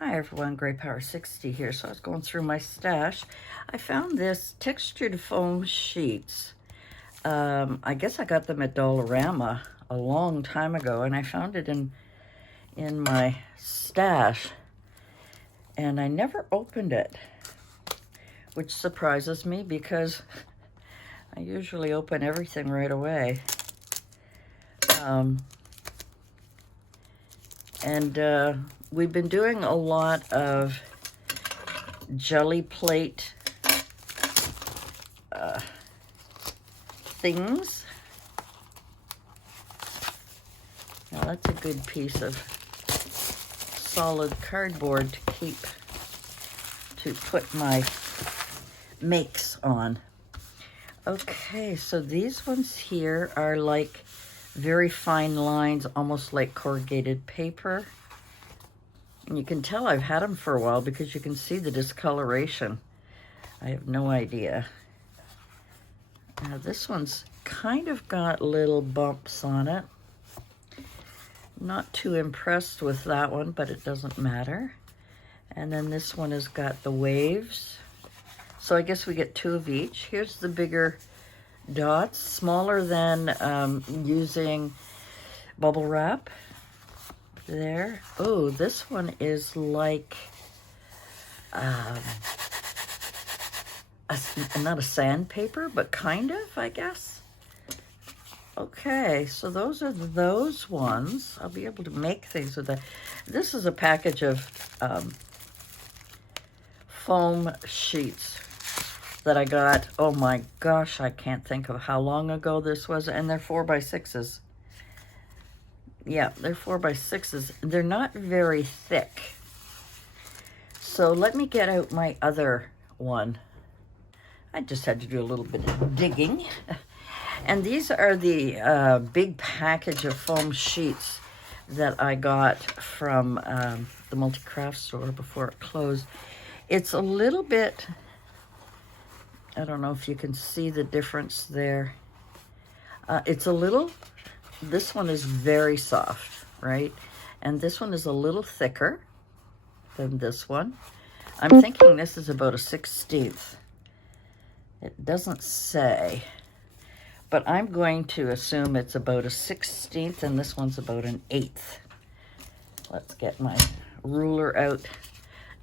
Hi everyone, Grey Power 60 here. So I was going through my stash. I found this textured foam sheets. I guess I got them at Dollarama a long time ago, and I found it in my stash, and I never opened it, which surprises me because I usually open everything right away. We've been doing a lot of jelly plate things. Now that's a good piece of solid cardboard to put my makes on. Okay, so these ones here are like very fine lines, almost like corrugated paper. And you can tell I've had them for a while because you can see the discoloration. I have no idea. Now this one's kind of got little bumps on it. Not too impressed with that one, but it doesn't matter. And then this one has got the waves. So I guess we get 2 of each. Here's the bigger dots, smaller than using bubble wrap. There. Oh, this one is like not a sandpaper, but kind of, I guess. Okay, so those are those ones. I'll be able to make things with that. This is a package of foam sheets that I got. Oh my gosh, I can't think of how long ago this was, and they're 4x6s. Yeah, they're 4x6s. They're not very thick. So let me get out my other one. I just had to do a little bit of digging. And these are the big package of foam sheets that I got from the multi-craft store before it closed. It's a little bit, I don't know if you can see the difference there. It's a little, this one is very soft, right? And this one is a little thicker than this one. I'm thinking this is about a 1/16. It doesn't say, but I'm going to assume it's about a 1/16 and this one's about an 1/8. Let's get my ruler out.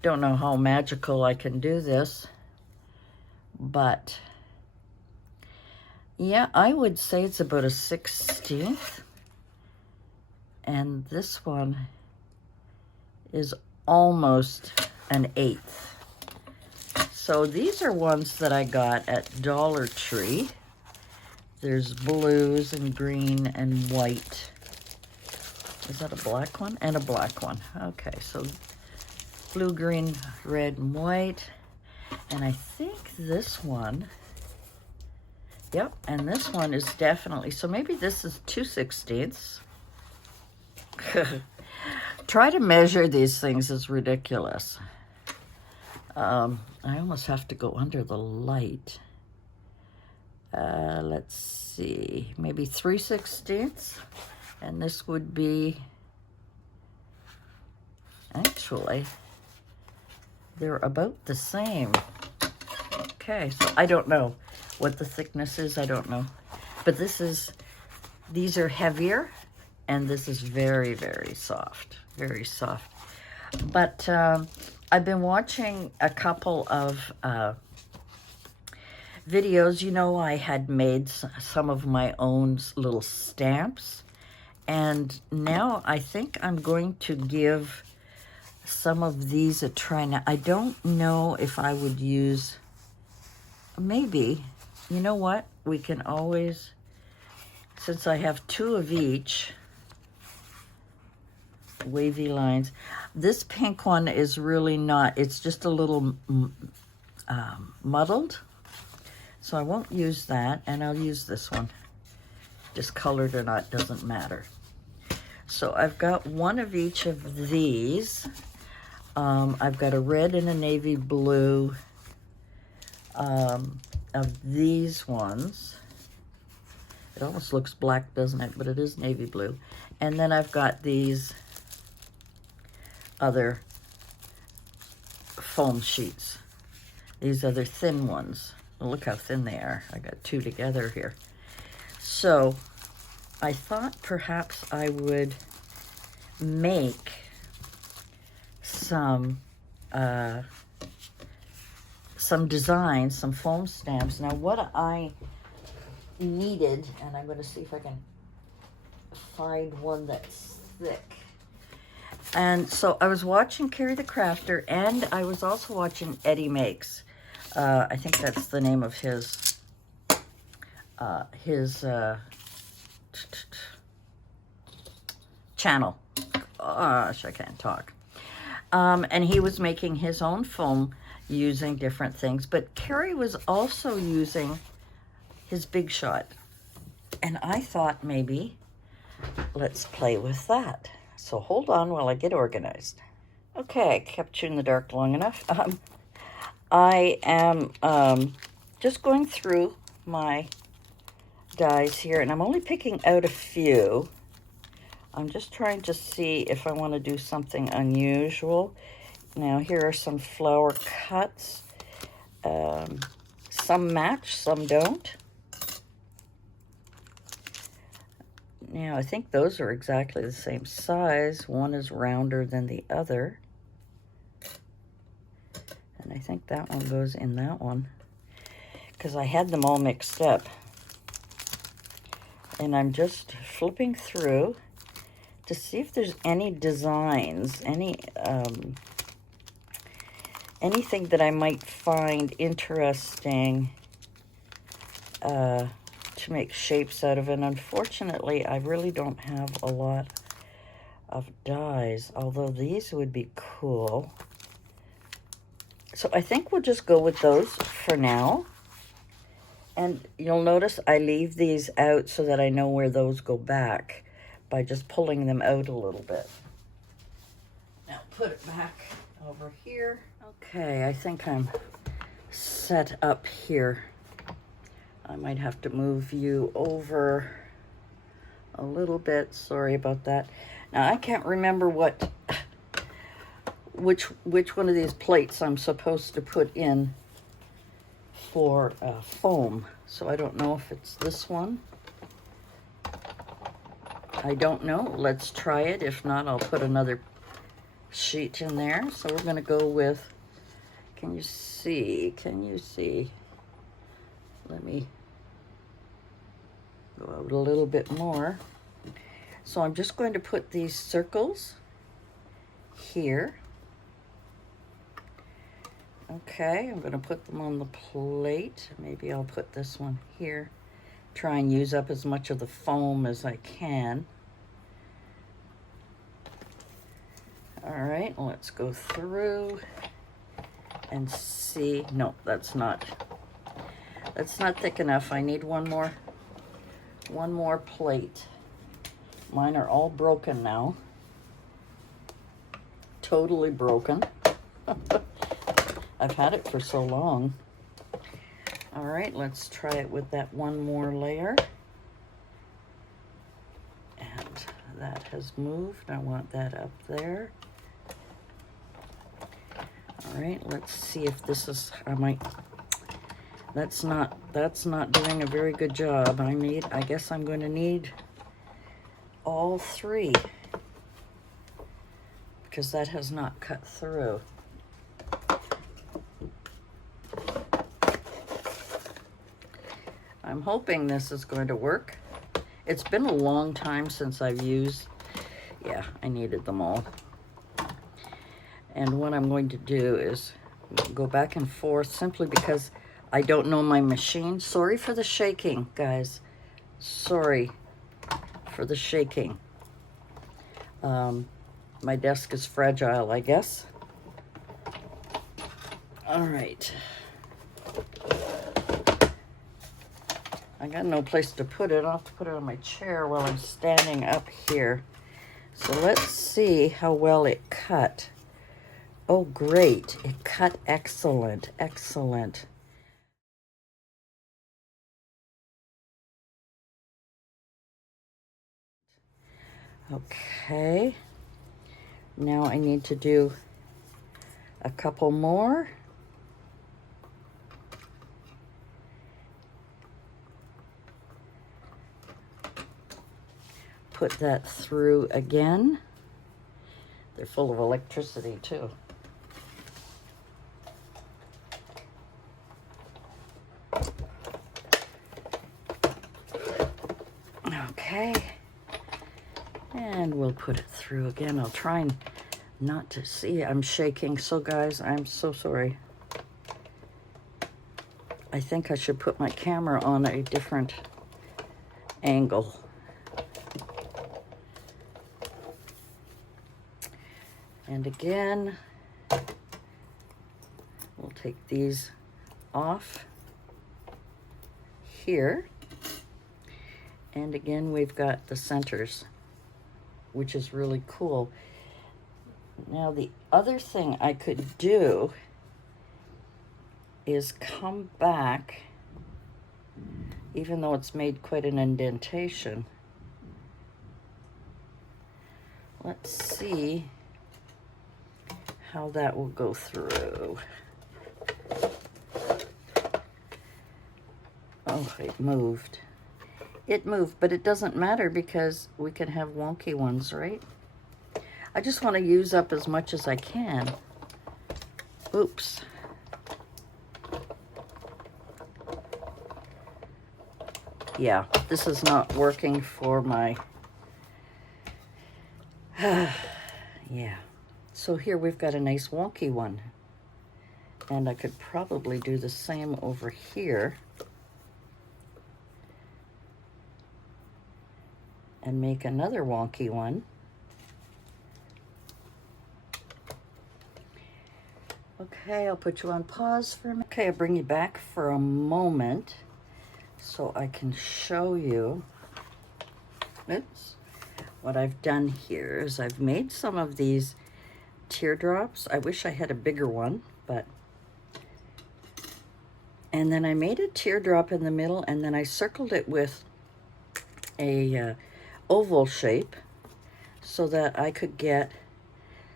Don't know how magical I can do this, but yeah, I would say it's about a 1/16. And this one is almost an 1/8. So these are ones that I got at Dollar Tree. There's blues and green and white. Is that a black one? And a black one. Okay, so blue, green, red, and white. And I think this one, yep, and this one is definitely, so maybe this is 2/16. Try to measure these things is ridiculous. I almost have to go under the light. Let's see, maybe 3/16. And this would be, actually, they're about the same. Okay, so I don't know what the thickness is, I don't know. But these are heavier, and this is very, very soft, very soft. But I've been watching a couple of videos. You know, I had made some of my own little stamps, and now I think I'm going to give some of these a try. Now, I don't know if I would use, maybe, you know what? We can always, since I have 2 of each, wavy lines. This pink one is really not, it's just a little muddled. So I won't use that, and I'll use this one. Discolored or not, doesn't matter. So I've got 1 of each of these. I've got a red and a navy blue of these ones. It almost looks black, doesn't it? But it is navy blue. And then I've got these other foam sheets. These other thin ones. Look how thin they are. I got two together here. So I thought perhaps I would make some designs, some foam stamps. Now what I needed, and I'm going to see if I can find one that's thick. And so I was watching Ceri the Crafter, and I was also watching Eddie Makes. I think that's the name of his channel. Gosh, I can't talk. And he was making his own foam using different things, but Ceri was also using his Big Shot. And I thought maybe let's play with that. So hold on while I get organized. Okay, I kept you in the dark long enough. I am just going through my dies here, and I'm only picking out a few. I'm just trying to see if I want to do something unusual. Now, here are some flower cuts. Some match, some don't. Now, I think those are exactly the same size. One is rounder than the other. And I think that one goes in that one, because I had them all mixed up. And I'm just flipping through to see if there's any designs, anything that I might find interesting to make shapes out of. And unfortunately, I really don't have a lot of dies, although these would be cool. So I think we'll just go with those for now. And you'll notice I leave these out so that I know where those go back by just pulling them out a little bit. Now put it back over here. Okay, I think I'm set up here. I might have to move you over a little bit. Sorry about that. Now I can't remember which one of these plates I'm supposed to put in for foam. So I don't know if it's this one. I don't know. Let's try it. If not, I'll put another sheet in there. So we're going to go with, can you see? Can you see? Let me go out a little bit more. So I'm just going to put these circles here. Okay, I'm going to put them on the plate. Maybe I'll put this one here. Try and use up as much of the foam as I can. All right, let's go through and see. No, that's not thick enough. I need one more plate. Mine are all broken now. Totally broken. I've had it for so long. All right, let's try it with that one more layer. And that has moved. I want that up there. All right, let's see if this is, that's not doing a very good job. I guess I'm going to need all three, because that has not cut through. I'm hoping this is going to work. It's been a long time since I've used, yeah, I needed them all. And what I'm going to do is go back and forth simply because I don't know my machine. Sorry for the shaking, guys. Sorry for the shaking. My desk is fragile, I guess. All right. I got no place to put it. I'll have to put it on my chair while I'm standing up here. So let's see how well it cut. Oh, great. It cut excellent. Excellent. Okay. Now I need to do a couple more. Put that through again. They're full of electricity too. Okay. And we'll put it through again. I'll try and not to see. I'm shaking. So guys, I'm so sorry. I think I should put my camera on a different angle. And again, we'll take these off here. And again, we've got the centers, which is really cool. Now, the other thing I could do is come back, even though it's made quite an indentation. Let's see how that will go through. Oh, it moved. It moved, but it doesn't matter because we can have wonky ones, right? I just want to use up as much as I can. Oops. Yeah, this is not working for my... yeah. So here we've got a nice wonky one. And I could probably do the same over here. And make another wonky one. Okay, I'll put you on pause for a minute. Okay, I'll bring you back for a moment so I can show you, oops, what I've done here is I've made some of these teardrops. I wish I had a bigger one, but, and then I made a teardrop in the middle and then I circled it with a oval shape so that I could get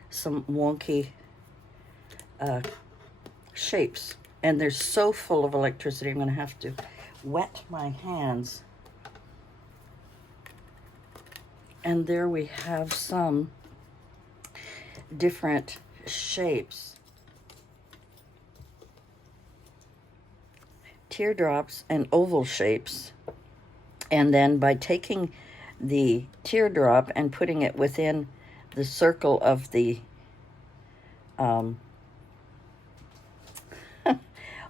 some wonky shapes. And they're so full of electricity, I'm going to have to wet my hands. And there we have some different shapes. Teardrops and oval shapes. And then by taking the teardrop and putting it within the circle of the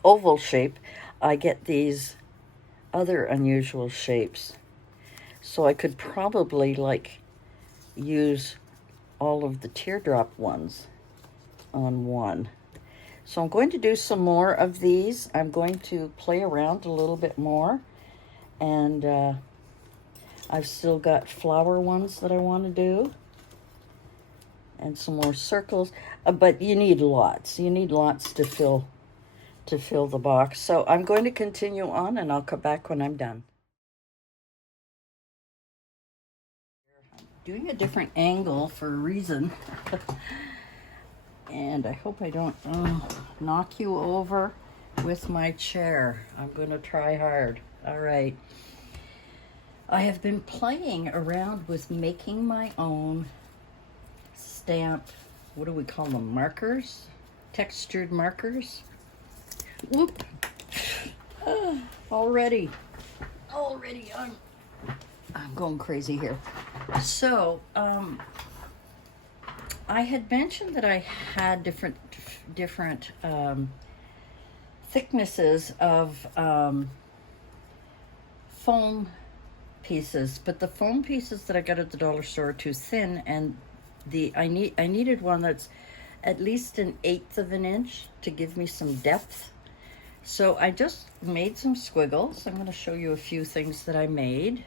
oval shape, I get these other unusual shapes. So I could probably like use all of the teardrop ones on one. So I'm going to do some more of these. I'm going to play around a little bit more, and I've still got flower ones that I want to do and some more circles, but you need lots. You need lots to fill the box. So I'm going to continue on and I'll come back when I'm done. I'm doing a different angle for a reason. And I hope I don't knock you over with my chair. I'm going to try hard. All right. I have been playing around with making my own stamp, what do we call them, markers? Textured markers. Whoop. Already I'm going crazy here. So, I had mentioned that I had different thicknesses of foam pieces, but the foam pieces that I got at the dollar store are too thin, and I needed one that's at least 1/8 of an inch to give me some depth. So I just made some squiggles. I'm going to show you a few things that I made,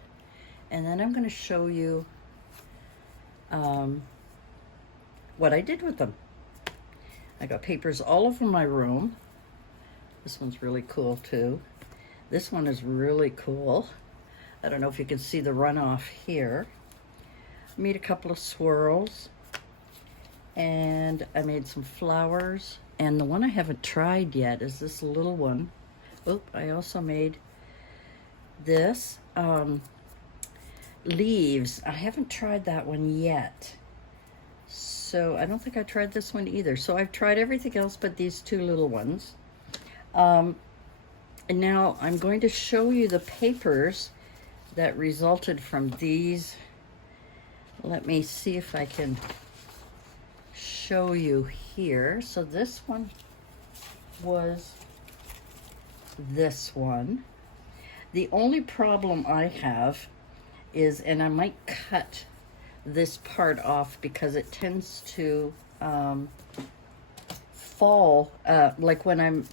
and then I'm going to show you what I did with them. I got papers all over my room. This one's really cool too. This one is really cool. I don't know if you can see the runoff here. I made a couple of swirls, And I made some flowers. And the one I haven't tried yet is this little one. Oh, I also made this. Leaves. I haven't tried that one yet. So I don't think I tried this one either. So I've tried everything else but these two little ones. And now I'm going to show you the papers that resulted from these. Let me see if I can show you here. So this one was this one. The only problem I have is, and I might cut this part off because it tends to fall, like when I'm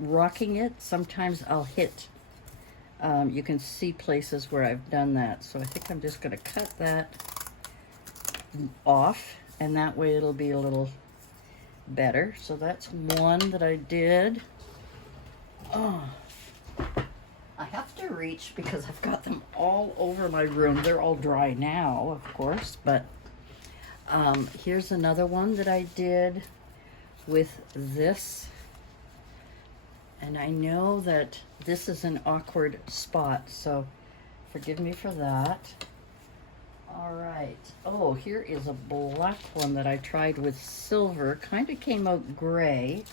rocking it, sometimes I'll hit. You can see places where I've done that. So I think I'm just going to cut that off, and that way it'll be a little better. So that's one that I did. Oh, I have to reach because I've got them all over my room. They're all dry now, of course, but here's another one that I did with this. And I know that this is an awkward spot, so forgive me for that. All right. Oh, here is a black one that I tried with silver. Kind of came out gray.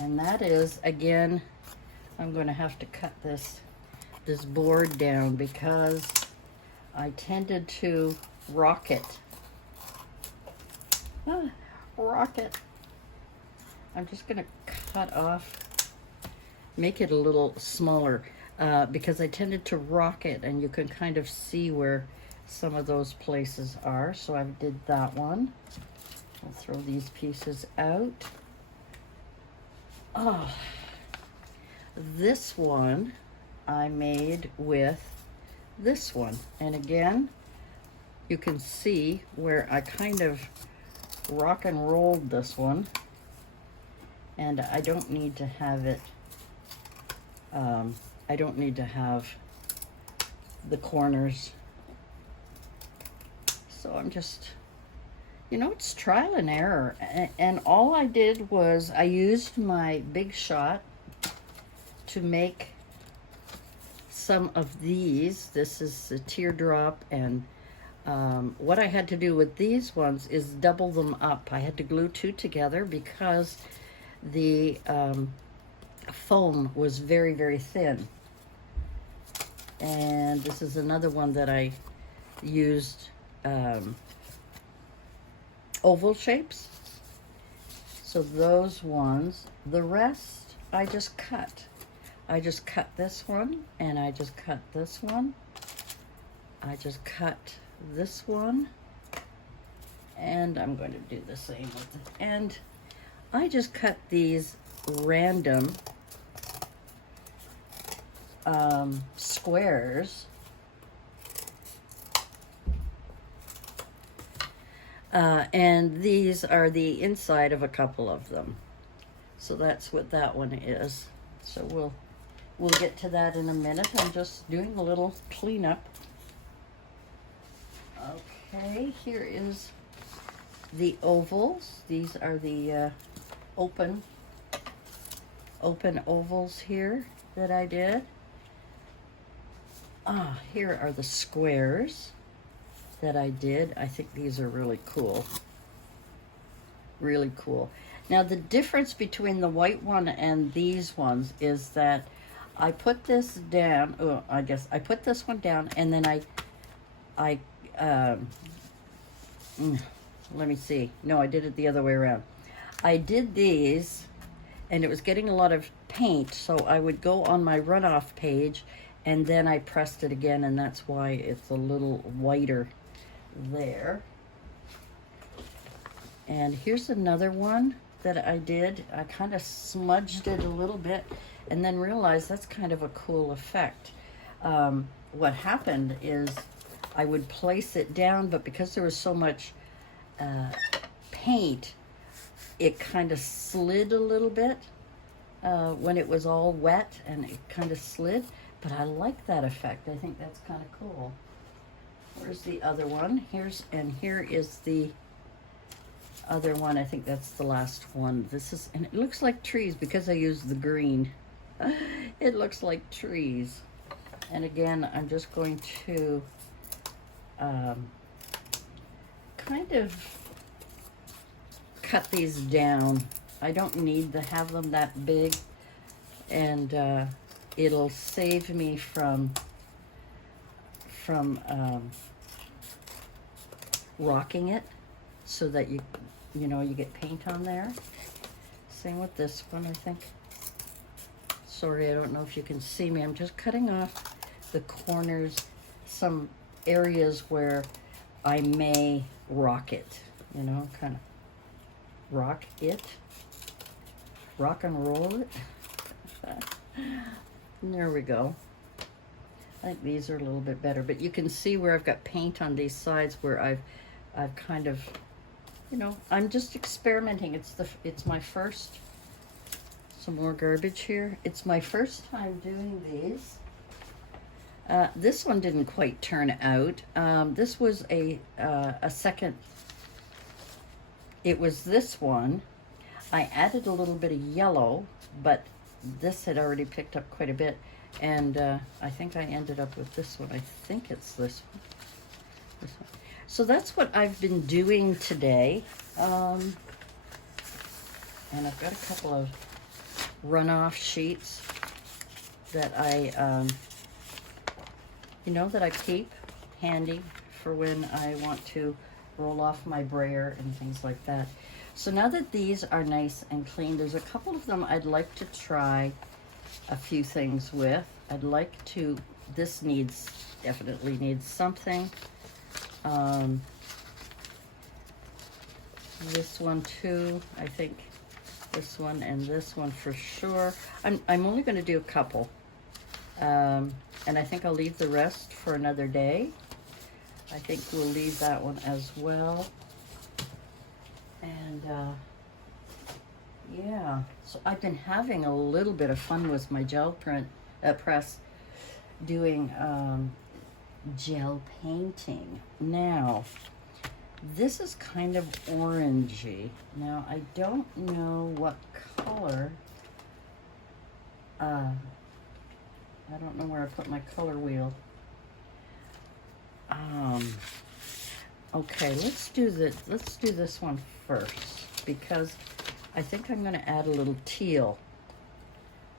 And that is, again, I'm going to have to cut this board down because I tended to rock it. Rock it. I'm just going to cut off, make it a little smaller because I tended to rock it, and you can kind of see where some of those places are. So I did that one. I'll throw these pieces out. Oh, this one I made with this one. And again, you can see where I kind of rock and rolled this one. And I don't need to have it, I don't need to have the corners. So I'm just, you know, it's trial and error. And all I did was I used my Big Shot to make some of these. This is the teardrop, and what I had to do with these ones is double them up. I had to glue two together because the foam was very, very thin. And this is another one that I used oval shapes. So those ones, the rest I just cut. I just cut this one, and I just cut this one. I just cut this one, and I'm going to do the same with it. And I just cut these random squares. And these are the inside of a couple of them. So that's what that one is. So we'll get to that in a minute. I'm just doing a little cleanup. Okay, here is the ovals. These are the open ovals here that I did. Here are the squares that I did. I think these are really cool. Really cool. Now the difference between the white one and these ones is that I put this down, I guess I put this one down, and then let me see. No, I did it the other way around. I did these, and it was getting a lot of paint, so I would go on my runoff page, and then I pressed it again, and that's why it's a little whiter there. And here's another one that I did. I kind of smudged it a little bit, and then realized that's kind of a cool effect. What happened is I would place it down, but because there was so much paint, it kind of slid a little bit when it was all wet, and it kind of slid. But I like that effect. I think that's kind of cool. Where's the other one? Here is the other one. I think that's the last one. This is, and it looks like trees because I used the green. It looks like trees. And again, I'm just going to kind of cut these down. I don't need to have them that big, and it'll save me from rocking it, so that you know, you get paint on there. Same with this one, I think. Sorry, I don't know if you can see me. I'm just cutting off the corners, some areas where I may rock it, you know, kind of rock it, rock and roll it. And there we go. I think these are a little bit better, but you can see where I've got paint on these sides where I've kind of, you know, I'm just experimenting. It's my first, some more garbage here. It's my first time doing these. This one didn't quite turn out. This was a second, it was this one. I added a little bit of yellow, but this had already picked up quite a bit. And I think I ended up with this one. I think it's this one. This one. So that's what I've been doing today. And I've got a couple of runoff sheets that I, you know, that I keep handy for when I want to roll off my brayer and things like that. So now that these are nice and clean, there's a couple of them I'd like to try a few things with. I'd like to, this definitely needs something. This one too, I think this one and this one for sure. I'm only going to do a couple. And I think I'll leave the rest for another day. I think we'll leave that one as well. And yeah, so I've been having a little bit of fun with my gel press doing gel painting. Now, this is kind of orangey. Now, I don't know what color. I don't know where I put my color wheel. Okay, let's do this one first, because I think I'm going to add a little teal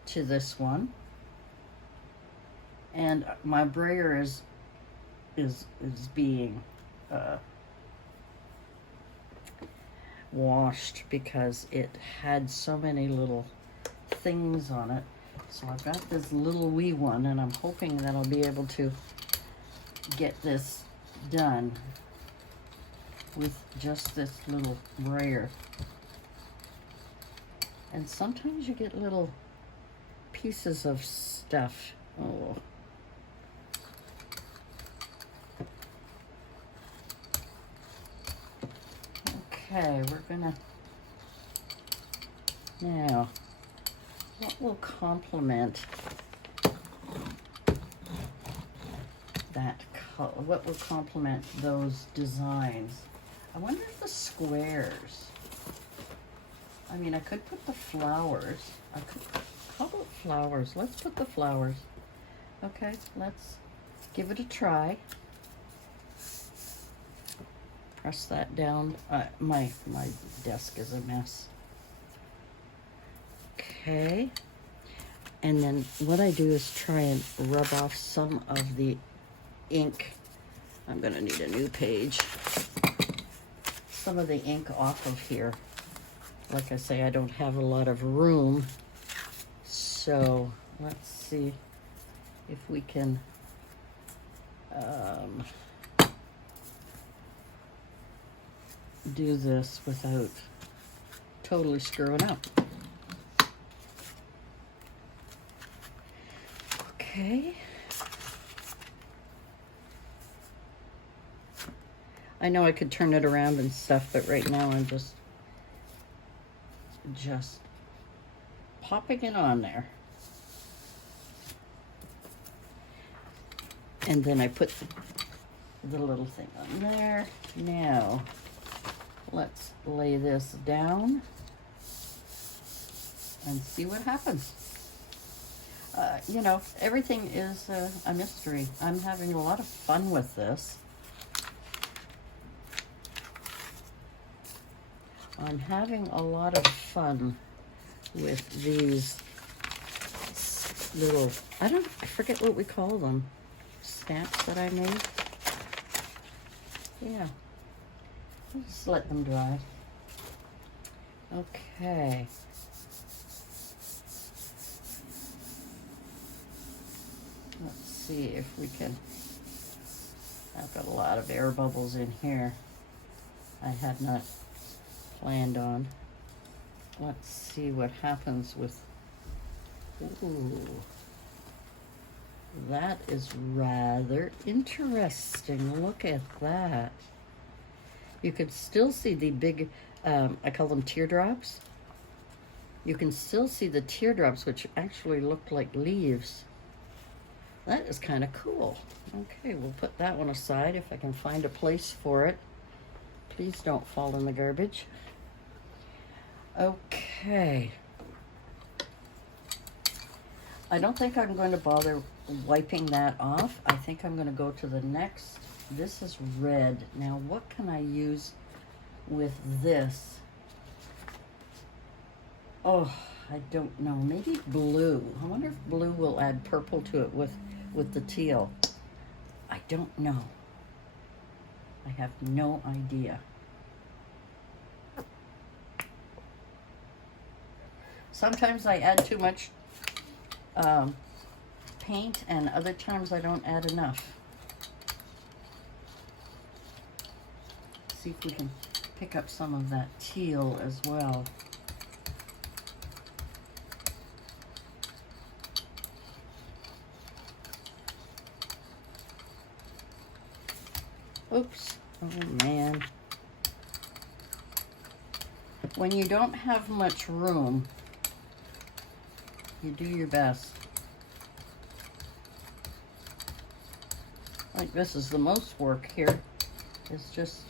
to this one. And my brayer is being washed because it had so many little things on it. So I've got this little wee one, and I'm hoping that I'll be able to get this done with just this little brayer. And sometimes you get little pieces of stuff. Oh. Okay, we're gonna, now, what will complement that color? What will complement those designs? I wonder if the squares, I mean, I could put the flowers. How about flowers? Let's put the flowers. Okay, let's give it a try. Press that down. My desk is a mess. Okay. And then what I do is try and rub off some of the ink. I'm gonna need a new page. Some of the ink off of here. Like I say, I don't have a lot of room. So let's see if we can do this without totally screwing up. Okay. I know I could turn it around and stuff, but right now I'm just popping it on there. And then I put the little thing on there. Now, let's lay this down and see what happens. You know, everything is a mystery. I'm having a lot of fun with this. I'm having a lot of fun with these little, I forget what we call them, stamps that I made. Yeah, just let them dry. Okay. Let's see if we can, I've got a lot of air bubbles in here I had not planned on. Let's see what happens with, ooh, that is rather interesting. Look at that. You could still see the big, I call them teardrops. You can still see the teardrops, which actually look like leaves. That is kind of cool. Okay, we'll put that one aside if I can find a place for it. Please don't fall in the garbage. Okay. I don't think I'm going to bother wiping that off. I think I'm going to go to the next. This is red. Now, what can I use with this? Oh, I don't know. Maybe blue. I wonder if blue will add purple to it with the teal. I don't know. I have no idea. Sometimes I add too much paint, and other times I don't add enough. See if we can pick up some of that teal as well. Oops, oh man. When you don't have much room, you do your best. Like this is the most work here. It's just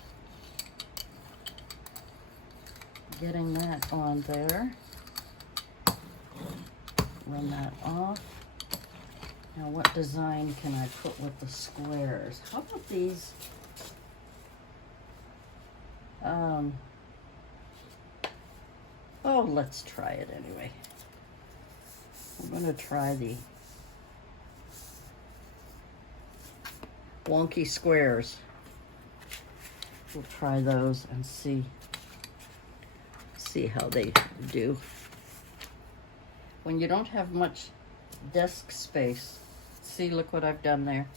getting that on there. Run that off. Now what design can I put with the squares? How about these? Oh, let's try it anyway. I'm going to try the wonky squares. We'll try those and see how they do. When you don't have much desk space, see, look what I've done there.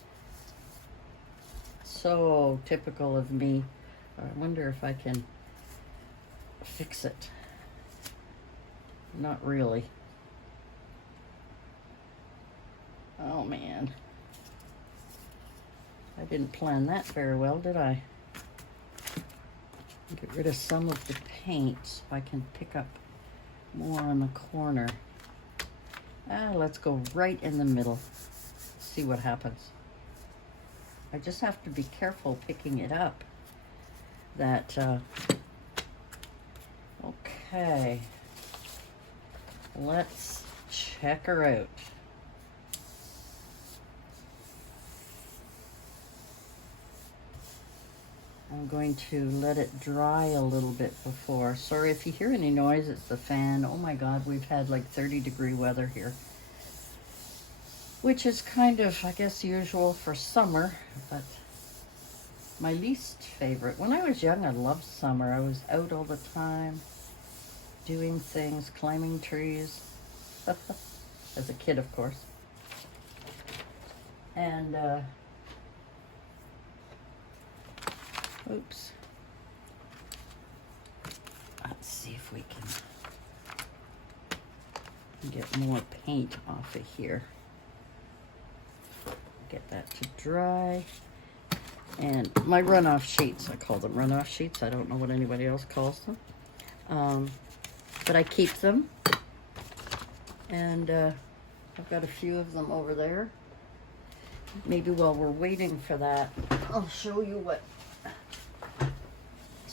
So typical of me. I wonder if I can fix it. Not really. Oh man. I didn't plan that very well, did I? Get rid of some of the paint so I can pick up more on the corner. Let's go right in the middle. See what happens. I just have to be careful picking it up. Okay. Let's check her out. I'm going to let it dry a little bit before. Sorry if you hear any noise, it's the fan. Oh my God, we've had like 30-degree weather here, which is kind of, I guess, usual for summer, but my least favorite. When I was young, I loved summer. I was out all the time, doing things, climbing trees, as a kid, of course. And, oops. Let's see if we can get more paint off of here. Get that to dry. And my runoff sheets, I call them runoff sheets. I don't know what anybody else calls them. But I keep them. And I've got a few of them over there. Maybe while we're waiting for that, I'll show you what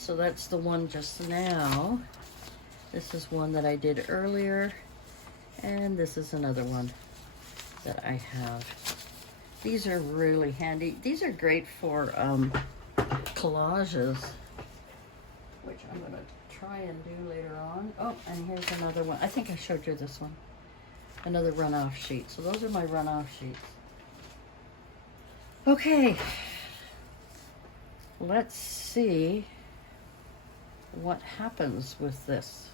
So that's the one just now. This is one that I did earlier. And this is another one that I have. These are really handy. These are great for collages, which I'm going to try and do later on. Oh, and here's another one. I think I showed you this one. Another runoff sheet. So those are my runoff sheets. Okay. Let's see what happens with this.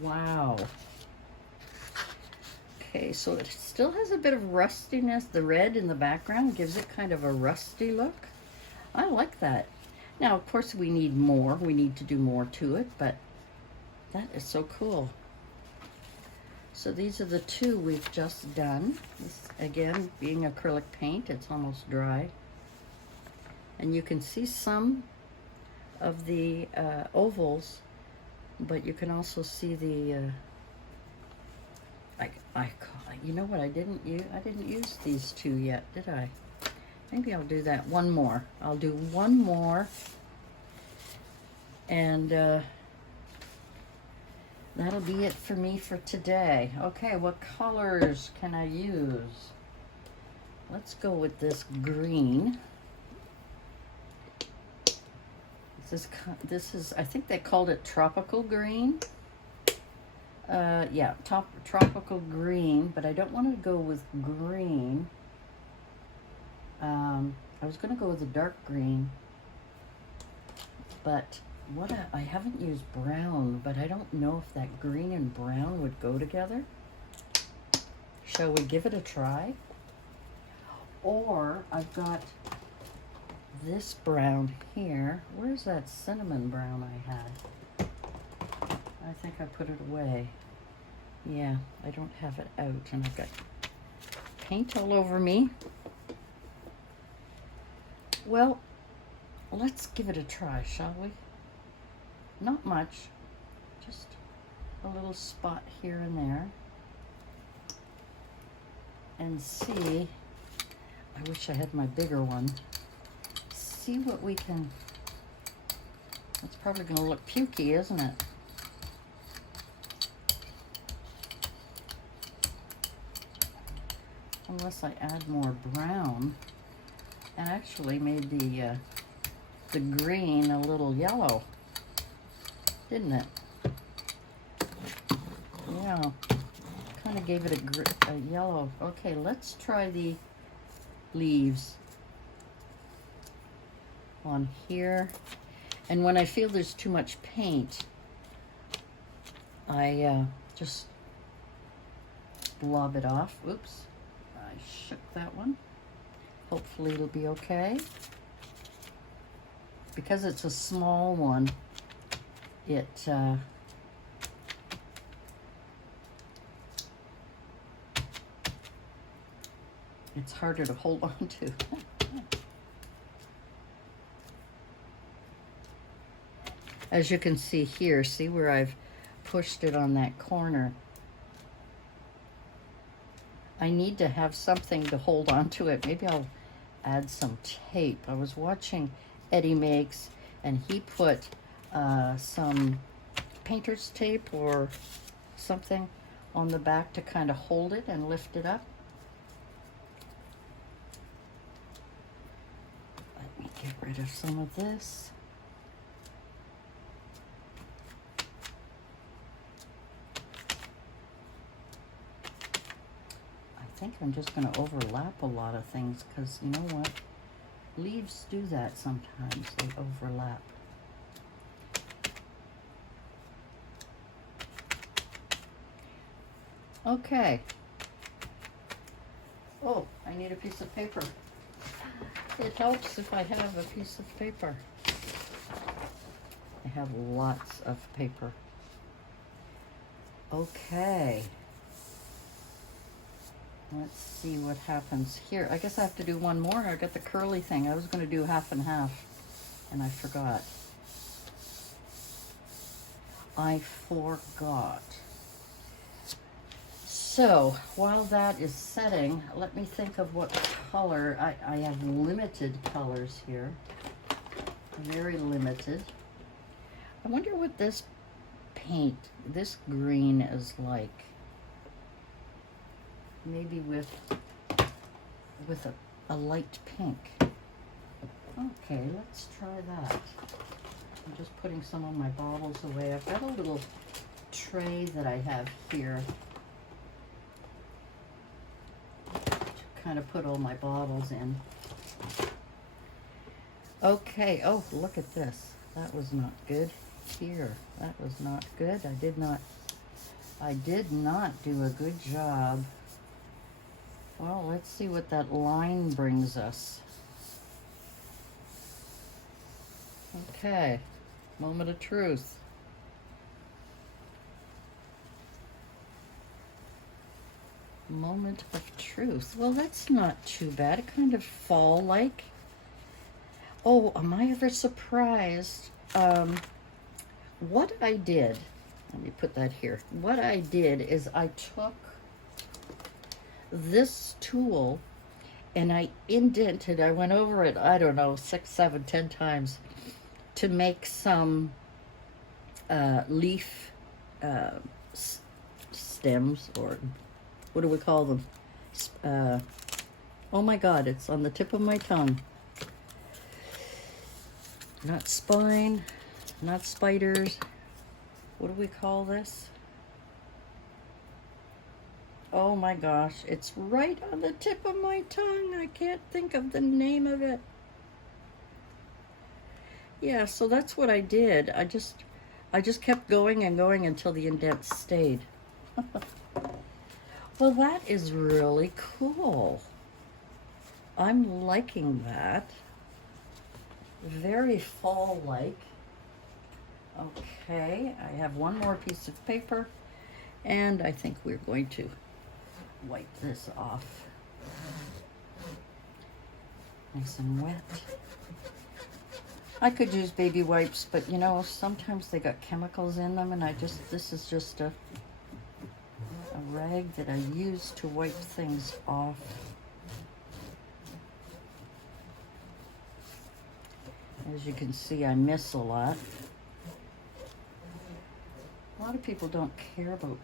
Wow. Okay, so it still has a bit of rustiness. The red in the background gives it kind of a rusty look. I like that. Now, of course, we need more. We need to do more to it, but that is so cool. So these are the two we've just done. This, again, being acrylic paint, it's almost dry. And you can see some of the ovals, but you can also see the, you know what, I didn't use these two yet, did I? Maybe I'll do that one more. I'll do one more, and that'll be it for me for today. Okay, what colors can I use? Let's go with this green. This is, I think they called it tropical green. Yeah, tropical green, but I don't want to go with green. I was going to go with the dark green, but I haven't used brown, but I don't know if that green and brown would go together. Shall we give it a try? Or I've got this brown here. Where's that cinnamon brown I had? I think I put it away. Yeah, I don't have it out, and I've got paint all over me. Well, let's give it a try, shall we? Not much, just a little spot here and there. And see, I wish I had my bigger one. See what we can, it's probably gonna look pukey, isn't it? Unless I add more brown, and actually made the green a little yellow, didn't it? Yeah, kind of gave it a yellow. Okay, let's try the leaves on here. And when I feel there's too much paint, I just blob it off. Oops. I shook that one. Hopefully it'll be okay. Because it's a small one, it's harder to hold on to. As you can see here, see where I've pushed it on that corner. I need to have something to hold on to it. Maybe I'll add some tape. I was watching Eddie Makes, and he put some painter's tape or something on the back to kind of hold it and lift it up. Let me get rid of some of this. I think I'm just going to overlap a lot of things, because you know what? Leaves do that sometimes. They overlap. Okay. Oh, I need a piece of paper. It helps if I have a piece of paper. I have lots of paper. Okay. Let's see what happens here. I guess I have to do one more. I got the curly thing. I was going to do half and half, and I forgot. I forgot. So, while that is setting, let me think of what color. I have limited colors here. very limited. I wonder what this paint, this green is like. Maybe with a light pink. Okay, let's try that. I'm just putting some of my bottles away. I've got a little tray that I have here to kind of put all my bottles in. Okay, oh, look at this. That was not good here. That was not good. I did not do a good job. Well, let's see what that line brings us. Okay, moment of truth. Moment of truth. Well, that's not too bad. Kind of fall-like. Oh, am I ever surprised? What I did, let me put that here. What I did is I took this tool and I indented, I went over it, I don't know, 6, 7, 10 times to make some leaf stems, or what do we call them? Oh my God, it's on the tip of my tongue. Not spine, not spiders. What do we call this? Oh my gosh, it's right on the tip of my tongue. I can't think of the name of it. Yeah, so that's what I did. I just kept going and going until the indent stayed. Well, that is really cool. I'm liking that. Very fall-like. Okay, I have one more piece of paper, and I think we're going to wipe this off. Nice and wet. I could use baby wipes, but you know, sometimes they got chemicals in them, and this is just a rag that I use to wipe things off. As you can see, I miss a lot. A lot of people don't care about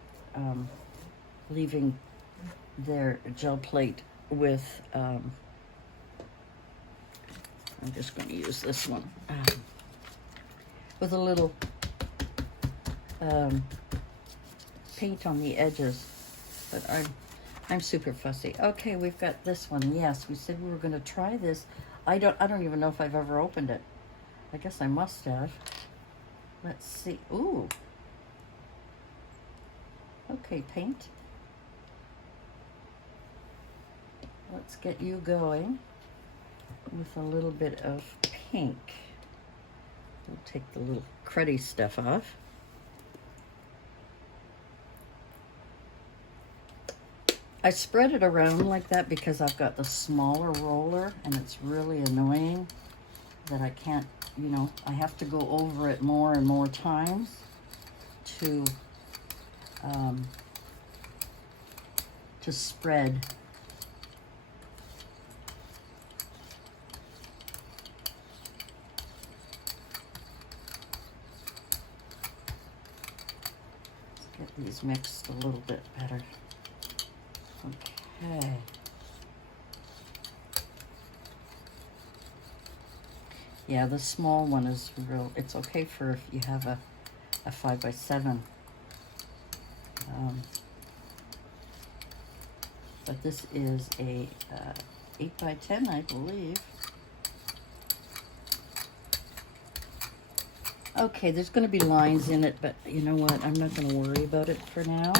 leaving their gel plate with, I'm just going to use this one, with a little paint on the edges, but I'm super fussy. Okay, we've got this one. Yes, we said we were going to try this. I don't even know if I've ever opened it. I guess I must have. Let's see. Ooh. Okay, paint. Let's get you going with a little bit of pink. We'll take the little cruddy stuff off. I spread it around like that because I've got the smaller roller, and it's really annoying that I can't, you know, I have to go over it more and more times to spread. Let's get these mixed a little bit better. Okay. Yeah, the small one is real. It's okay for if you have a 5x7. But this is a 8x10, I believe. Okay, there's going to be lines in it, but you know what? I'm not going to worry about it for now.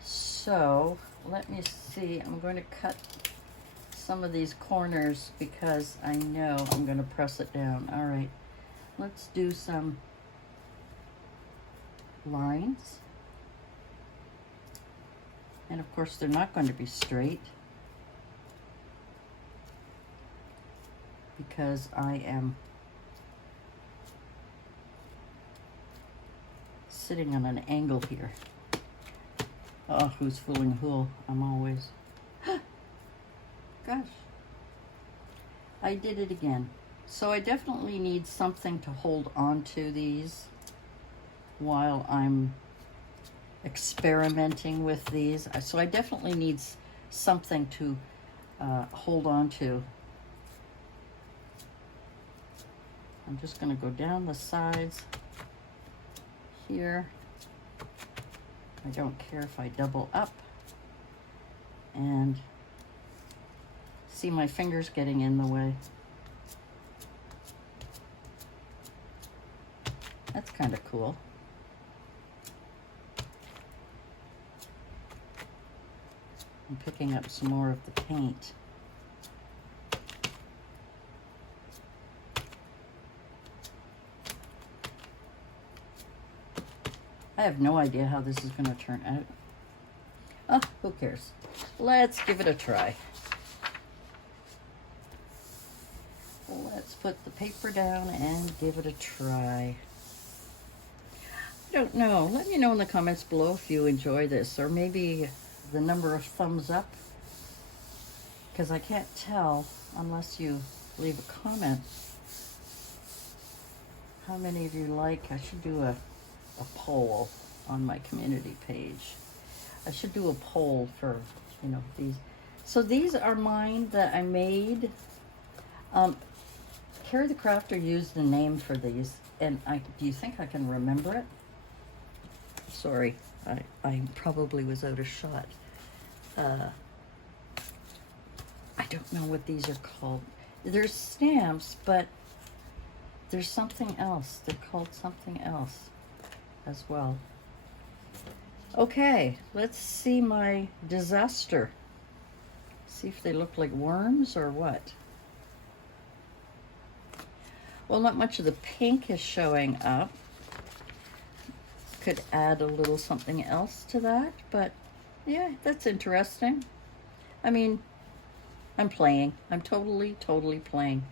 So, let me see. I'm going to cut some of these corners because I know I'm going to press it down. All right, let's do some lines. And of course, they're not going to be straight because I am sitting on an angle here. Oh, who's fooling who? I'm always... Gosh. I did it again. So I definitely need something to hold on to these while I'm experimenting with these. So I definitely need something to hold on to. I'm just going to go down the sides here. I don't care if I double up. And see my fingers getting in the way. That's kind of cool. I'm picking up some more of the paint. I have no idea how this is going to turn out. Oh, who cares? Let's give it a try. Let's put the paper down and give it a try. I don't know. Let me know in the comments below if you enjoy this, or maybe the number of thumbs up, because I can't tell unless you leave a comment how many of you like. I should do a poll on my community page. I should do a poll for, you know, these. So these are mine that I made. Ceri the Crafter used a name for these, and do you think I can remember it? Sorry, I probably was out of shot. I don't know what these are called. There's stamps, but there's something else. They're called something else as well. Okay, let's see my disaster. See if they look like worms or what. Well, not much of the pink is showing up. Could add a little something else to that, but yeah, that's interesting. I mean, I'm playing. I'm totally playing.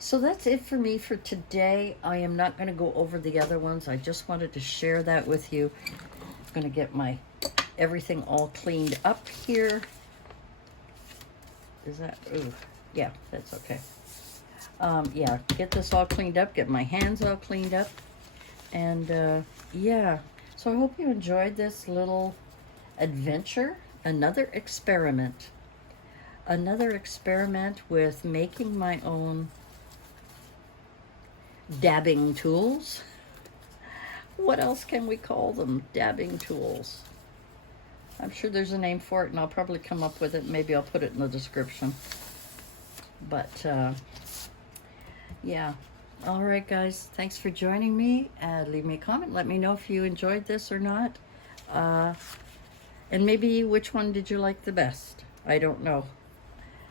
So that's it for me for today. I am not going to go over the other ones. I just wanted to share that with you. I'm going to get my everything all cleaned up here. Is that, ooh, yeah, that's okay. Yeah, get this all cleaned up, get my hands all cleaned up. And yeah, so I hope you enjoyed this little adventure. Another experiment with making my own dabbing tools. What else can we call them? Dabbing tools. I'm sure there's a name for it, and I'll probably come up with it. Maybe I'll put it in the description. But yeah. All right, guys. Thanks for joining me. Leave me a comment. Let me know if you enjoyed this or not. And maybe which one did you like the best? I don't know.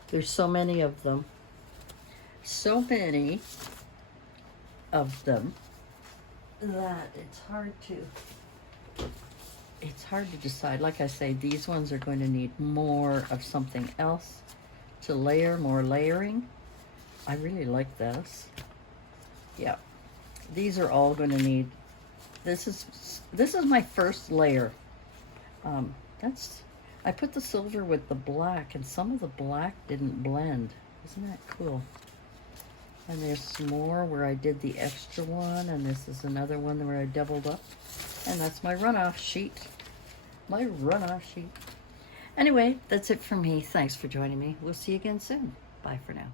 There's so many of them. So many of them that it's hard to decide. Like I say, these ones are going to need more of something else to layer, more layering. I really like this. Yeah, these are all going to need, this is my first layer. I put the silver with the black, and some of the black didn't blend. Isn't that cool? And there's some more where I did the extra one, and this is another one where I doubled up. And that's my runoff sheet. My runoff sheet. Anyway, that's it for me. Thanks for joining me. We'll see you again soon. Bye for now.